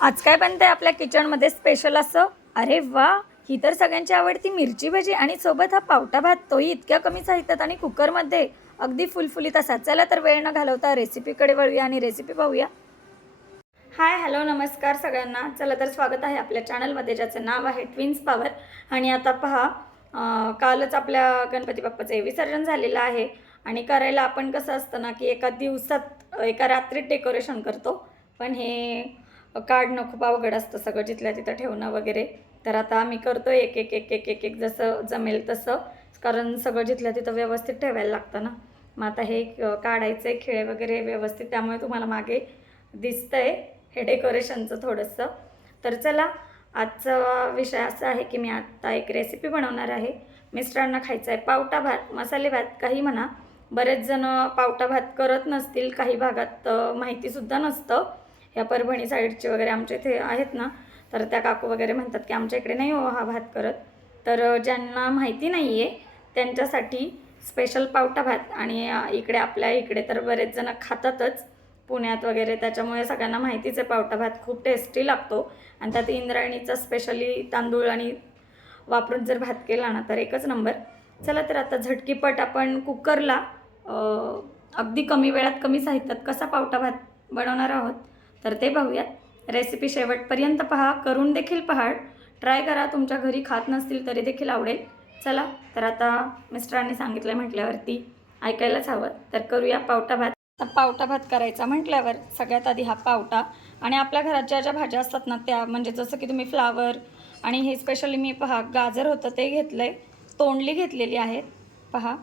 आज काय बनते आपल्या किचनमध्ये स्पेशल असं अरे वा ही तर सगळ्यांची आवडती मिरची भजी आणि सोबत हा पावटा भात तोही इतक्या कमी साहित्यात आणि कुकरमध्ये. अगदी फुलफुलीत असा चला तर वेळ न घालवता रेसिपीकडे वळूया आणि रेसिपी पाहूया. हाय हॅलो नमस्कार सगळ्यांना. चला तर स्वागत आहे आपल्या चॅनलमध्ये ज्याचं नाव आहे ट्विन्स पावर आणि आता पहा कालच आपल्या गणपती बाप्पाचं विसर्जन झालेलं आहे. आणि करायला आपण कसं असतं ना की एका दिवसात एका रात्रीत डेकोरेशन करतो. पण हे काढणं खूप अवघड असतं सगळं जिथल्या तिथं ठेवणं वगैरे. तर आता आम्ही करतो एक एक एक एक एक एक जसं जमेल तसं. कारण सगळं जिथल्या तिथं व्यवस्थित ठेवायला लागतं ना. मग आता हे काढायचं आहे खिळे वगैरे व्यवस्थित त्यामुळे तुम्हाला मागे दिसतं आहे हे डेकोरेशनचं थोडंसं. तर चला आजचा विषय असा आहे की मी आत्ता एक रेसिपी बनवणार आहे. मिस्टरांना खायचा आहे पावटा भात मसाले भात काही म्हणा. बरेच जण पावटा भात करत नसतील काही भागात माहितीसुद्धा नसतं. या परभणी साईडचे वगैरे आमच्या इथे आहेत ना तर त्या काकू वगैरे म्हणतात की आमच्या इकडे नाही हो हा भात करत. तर ज्यांना माहिती नाही आहे त्यांच्यासाठी स्पेशल पावटा भात आणि इकडे आपल्या इकडे तर बरेच जण खातातच पुण्यात वगैरे त्याच्यामुळे सगळ्यांना माहितीच आहे पावटा भात खूप टेस्टी लागतो. आणि त्यात इंद्रायणीचा स्पेशली तांदूळ आणि वापरून जर भात केला ना तर एकच नंबर. चला तर आता झटकीपट आपण कुकरला अगदी कमी वेळात कमी साहित्यात कसा पावटा भात बनवणार आहोत? तर ते पाहूयात रेसिपी शेवटपर्यंत पहा. करून देखील पहा ट्राय करा. तुमच्या घरी खात नसतील तरी देखील आवडेल. चला तर आता मिस्टरांनी सांगितलं म्हटल्यावरती ऐकायलाच हवं. तर करूया पावटा भात. पावटा भात करायचा म्हटल्यावर सगळ्यात आधी हा पावटा आणि आपल्या घरात ज्या ज्या भाज्या असतात ना त्या म्हणजे जसं की तुम्ही फ्लावर आणि हे स्पेशली मी पहा गाजर होतं ते घेतलं आहे तोंडली घेतलेली आहेत. पहा.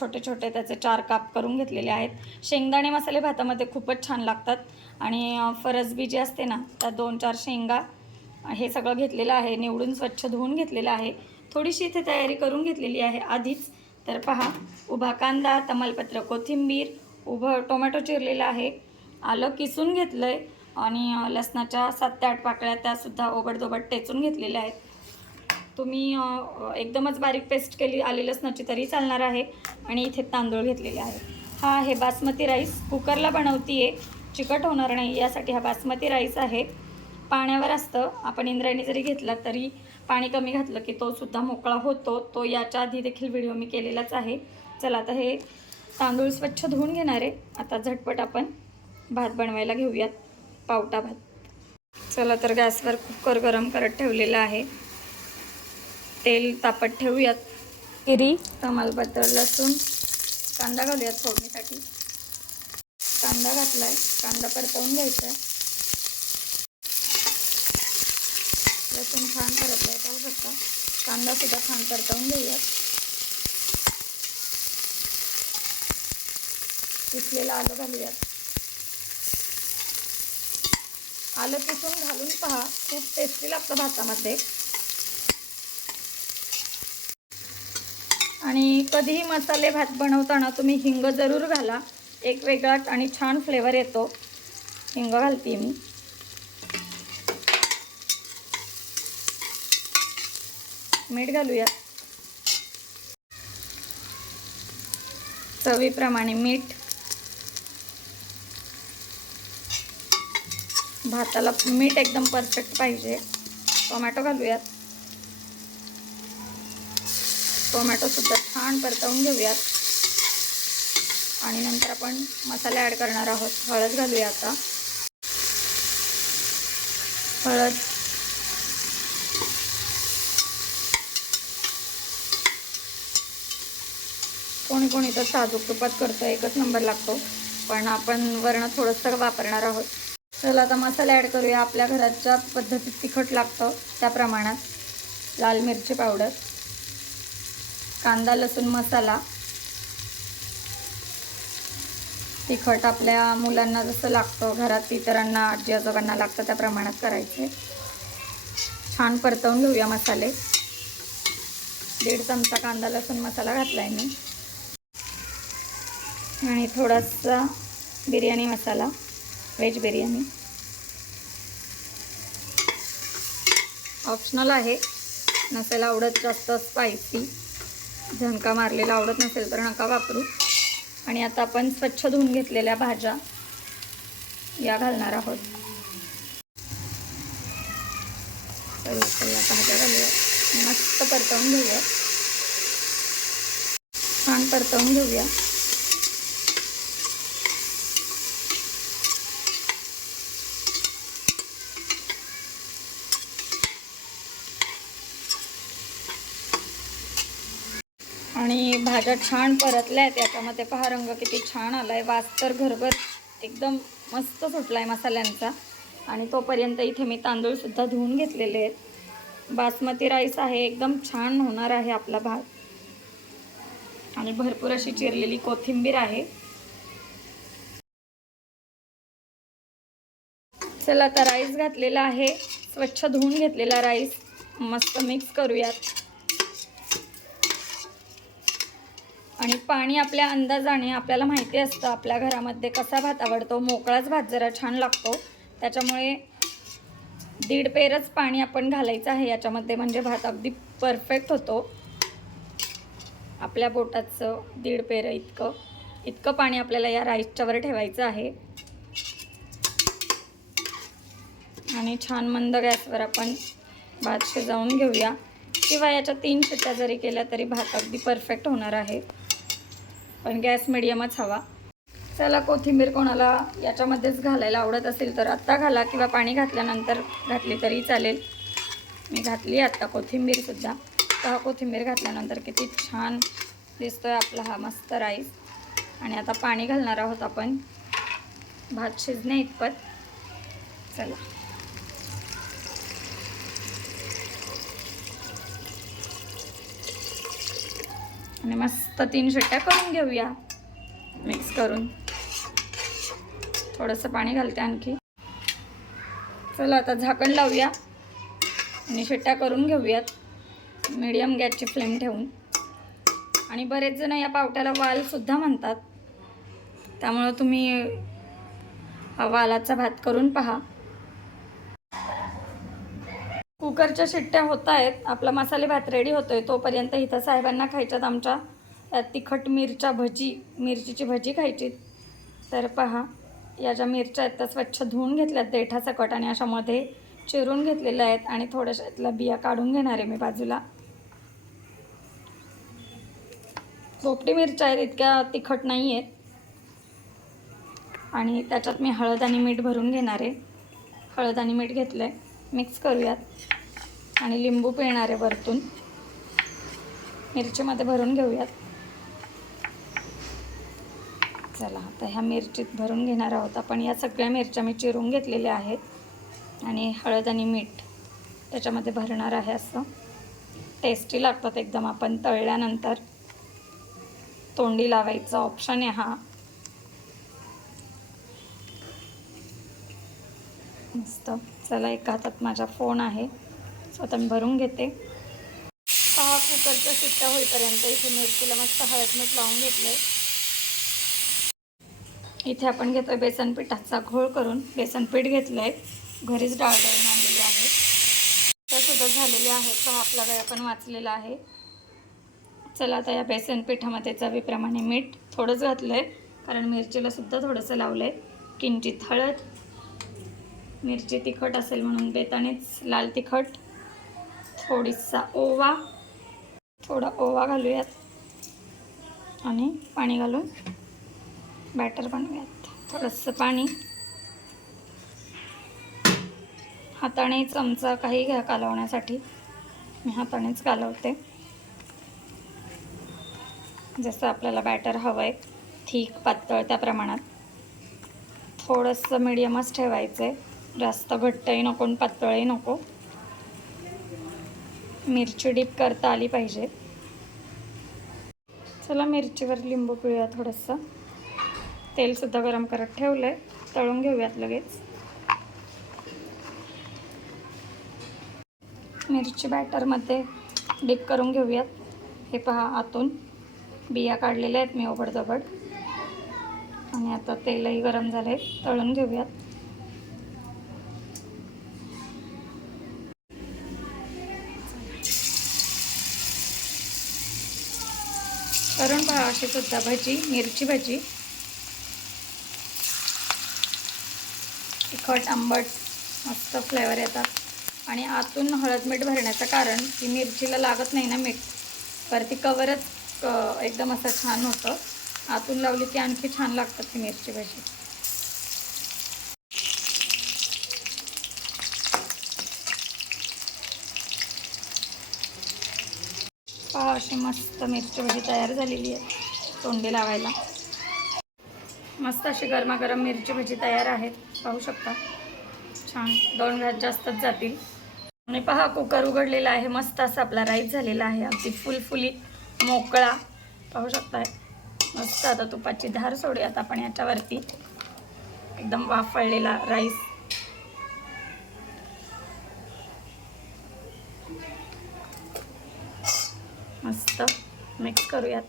छोटे छोटे त्याचे चार काप करून घेतलेले आहेत. शेंगदाणे मसाले भातामध्ये खूपच छान लागतात. आणि फरसबी जी असते ना त्या दोन चार शेंगा हे सगळं घेतलेलं आहे. निवडून स्वच्छ धुवून घेतलेलं आहे. थोडीशी इथे तयारी करून घेतलेली आहे. आधीच तर पहा उभा कांदा तमालपत्र कोथिंबीर उभं टोमॅटो चिरलेलं आहे. आलं किसून घेतलं आहे आणि लसणाच्या सात ते आठ पाकळ्या त्यासुद्धा ओबडदोबड टेचून घेतलेल्या आहेत. तुम्ही एकदमच बारीक पेस्ट केली आली लसणाची तरी चालणार आहे. आणि इथे तांदूळ घेतलेले आहे. हा आहे बासमती राईस. कुकरला बनवती आहे चिकट होणार नाही यासाठी हा बासमती राईस आहे. पाण्यावर असतं. आपण इंद्रायणी जरी घेतला तरी पाणी कमी घातलं की तो सुद्धा मोकळा होतो. तो याच्या आधी देखील व्हिडिओ मी केलेलाच आहे. चला आता हे तांदूळ स्वच्छ धुवून घेणार आहे. आता झटपट आपण भात बनवायला घेऊयात. पावटा भात. चला तर गॅसवर कुकर गरम करत ठेवलेलं आहे. तेल तापत ठेवूयात. हिरी तमालपत्र लसूण कांदा घालूयात फोडणीसाठी. कांदा घातलाय. कांदा परतवून घ्यायचा आहे लसूण छान परतलाय पाहू शकता कांदा सुद्धा छान परतवून घेऊयात. किसलेलं आलं घालूयात. आलं किसून घालून पहा खूप टेस्टी लागतं भातामध्ये. आणि कधीही मसाले भात बनवताना तुम्ही हिंग जरूर घाला. एक वेगळाच आणि छान फ्लेवर येतो. हिंग घालते मी. मीठ घालूया. चवीप्रमाणे मीठ. भाताला मीठ एकदम परफेक्ट पाहिजे. टोमॅटो घालूयात. टोमॅटोसुद्धा छान परतवून घेऊयात. आणि नंतर आपण मसाला ॲड करणार आहोत. हळद घालूया आता. हळद. कोणी कोणी तर साजूक तुपात करतो एकच नंबर लागतो. पण आपण वरण थोडंसं वापरणार आहोत. चला आता मसाला ॲड करूया. आपल्या घराच्या पद्धतीत तिखट लागतं त्या प्रमाणात. लाल मिरची पावडर. कांदा लसूण मसाला. तिखट आपल्या मुलांना जसं लागतं घरात इतरांना आजी आजोबांना लागतं त्या प्रमाणात करायचे. छान परतवून घेऊया मसाले. दीड चमचा कांदा लसूण मसाला घातला आहे मी. आणि थोडासा बिर्याणी मसाला व्हेज बिर्याणी. ऑप्शनल आहे. नसेल आवडत जास्त स्पायसी झणका मारलेला आवडत नसेल तर नका वापरू. आणि आता आपण स्वच्छ धुवून घेतलेल्या भाज्या या घालणार आहोत. तर या भाज्या घालूया. मस्त परतवून घेऊया. छान परतवून घेऊया. भाज्या छान परतल्या आहेत. याच्यामध्ये पहा रंग किती छान आला आहे वास तर घरभर एकदम मस्त सुटला आहे मसाल्यांचा. आणि तोपर्यंत इथे मी तांदूळसुद्धा धुवून घेतलेले आहेत. बासमती राईस आहे एकदम छान होणार आहे आपला भात. आणि भरपूर अशी चिरलेली कोथिंबीर आहे. चला आता राईस घातलेला आहे. स्वच्छ धुवून घेतलेला राईस. मस्त मिक्स करूयात. आणि पाणी आपल्या अंदाजाने आपल्याला माहिती असतं आपल्या घरामध्ये कसा भात आवडतो मोकळाच भात जरा छान लागतो. त्याच्यामुळे दीड पेरच पाणी आपण घालायचं आहे याच्यामध्ये म्हणजे भात अगदी परफेक्ट होतो. आपल्या बोटाचं दीड पेर इतकं इतकं पाणी आपल्याला या राईसच्यावर ठेवायचं आहे. आणि छान मंद गॅसवर आपण भात शिजवून घेऊया. किंवा याच्या तीन शिट्ट्या जरी केल्या तरी भात अगदी परफेक्ट होणार आहे. पण गॅस मिडियमच हवा. चला कोथिंबीर कोणाला याच्यामध्येच घालायला आवडत असेल तर आत्ता घाला किंवा पाणी घातल्यानंतर घातली तरी चालेल. मी घातली आत्ता कोथिंबीरसुद्धा तर हा कोथिंबीर घातल्यानंतर किती छान दिसतो आहे आपला हा मस्त राईस. आणि आता पाणी घालणार आहोत आपण. भात शिजणे इतपत. चला. आणि मस्त तीन शिट्ट्या करून घेऊया. मिक्स करून. थोडंसं पाणी घालते आणखी. चला आता झाकण लावूया आणि शिट्ट्या करून घेऊयात. मीडियम गॅसची फ्लेम ठेवून. आणि बरेच जण या पावट्याला वालसुद्धा म्हणतात. त्यामुळं तुम्ही हा वालाचा भात करून पहा. कुकरच्या शिट्ट्या होत आहेत. आपला मसाले भात रेडी होतो आहे तोपर्यंत इथं साहेबांना खायच्यात आमच्या. त्यात तिखट मिरच्या भजी मिरचीची भजी खायची. तर पहा या ज्या मिरच्या आहेत त्या स्वच्छ धुवून घेतल्यात. देठासकट आणि अशामध्ये चिरून घेतलेल्या आहेत. आणि थोड्याशा इथल्या बिया काढून घेणार आहे मी बाजूला. पोपटी मिरच्या आहेत. इतक्या तिखट नाही आहेत आणि त्याच्यात मी हळद आणि मीठ भरून घेणार आहे. हळद आणि मीठ घेतलं आहे मिक्स करूयात. आणि लिंबू पिळणार आहे वरतून. मिरचीमध्ये भरून घेऊयात. चला आता ह्या मिरचीत भरून घेणार आहोत आपण. या सगळ्या मिरच्या मी चिरून घेतलेल्या आहेत. आणि हळद आणि मीठ त्याच्यामध्ये भरणार आहे असं. टेस्टी लागतात एकदम आपण तळल्यानंतर. तोंडी लावायचा ऑप्शन आहे हा. मस्त. चला एका हातात माझा फोन आहे. आता मी भरून घेते. सहा कुकरच्या सुट्ट्या होईपर्यंत इथे मिरचीला मस्त हळद मीठ लावून घेतलंय. इथे आपण घेतोय बेसन पिठाचा घोळ करून. बेसन पीठ घेतलंय. घरीच डाळ दळून आणलेली आहे. त्यासुद्धा झालेल्या आहेत तर आपला वेळ पण वाचलेला आहे. चला आता या बेसन पिठामध्ये चवीप्रमाणे मीठ थोडंच घातलं आहे कारण मिरचीला सुद्धा थोडंसं लावलं आहे किंचित हळद. मिरची तिखट असेल म्हणून बेतानेच लाल तिखट. थोडीसा ओवा थोडा ओवा घालूयात आणि पाणी घालून बॅटर बनवूयात. थोडंसं पाणी. हाताने चमचा काही घ्या कालवण्यासाठी. मी हातानेच कालवते. जसं आपल्याला बॅटर हवं आहे ठीक पातळ त्या प्रमाणात. थोडंसं मिडियमच ठेवायचं आहे जास्त घट्टही नको आणि पातळही नको. मिरची डीप करता आली पाहिजे. चला मिरचीवर लिंबू पिळूया थोडंसं. तेलसुद्धा गरम करत ठेवलं आहे तळून घेऊयात लगेच. मिरची बॅटरमध्ये डीप करून घेऊयात. हे पहा आतून. बिया काढलेल्या आहेत मी ओबडधबड. आणि आता तेलही गरम झाले तळून घेऊयात. करून पहा अशी सुद्धा भजी मिरची भजी. तिखट आंबट मस्त फ्लेवर येतात. आणि आतून हळद मीठ भरण्याचं कारण की मिरचीला लागत नाही ना मीठ. वरती कवरच एकदम असं छान होतं. आतून लावली की आणखी छान लागतात ती मिरची भजी पहा अशी मस्त मिरची भजी तयार झालेली आहे तोंडी लावायला. मस्त अशी गरमागरम मिरची भजी तयार आहेत. पाहू शकता. छान. दोन घात जास्तच जातील. आणि पहा कुकर उघडलेला आहे. मस्त असा आपला राईस झालेला आहे. अगदी फुलफुली मोकळा. पाहू शकताय. मस्त आता तुपाची धार सोडूयात आपण याच्यावरती. एकदम वाफळलेला राईस. मस्त. मिक्स करूयात.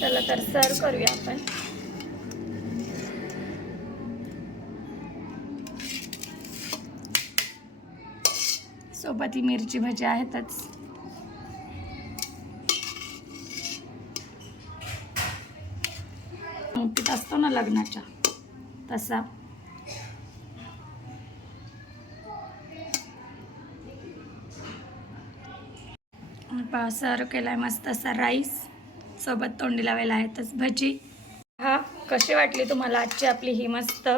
चला तर सर्व करूया आपण. सोबत ही मिरची भजी आहेतच. पीठ असतो ना लग्नाच्या तसा. सर्व आहे मस्त असा राईस. सोबत तोंडी लावायला आहेतच भजी. हा कशी वाटली तुम्हाला आजची आपली ही मस्त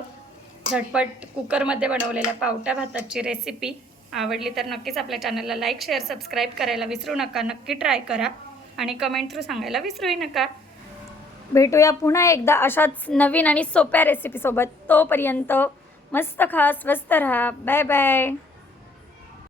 झटपट कुकरमध्ये बनवलेल्या पावट्या भाताची रेसिपी आवडली तर नक्कीच आपल्या चॅनलला लाईक शेअर सबस्क्राईब करायला विसरू नका. नक्की ट्राय करा आणि कमेंट थ्रू सांगायला विसरूही नका. भेटूया पुन्हा एकदा अशाच नवीन आणि सोप्या रेसिपीसोबत तोपर्यंत मस्त खा स्वस्त राहा. Bye bye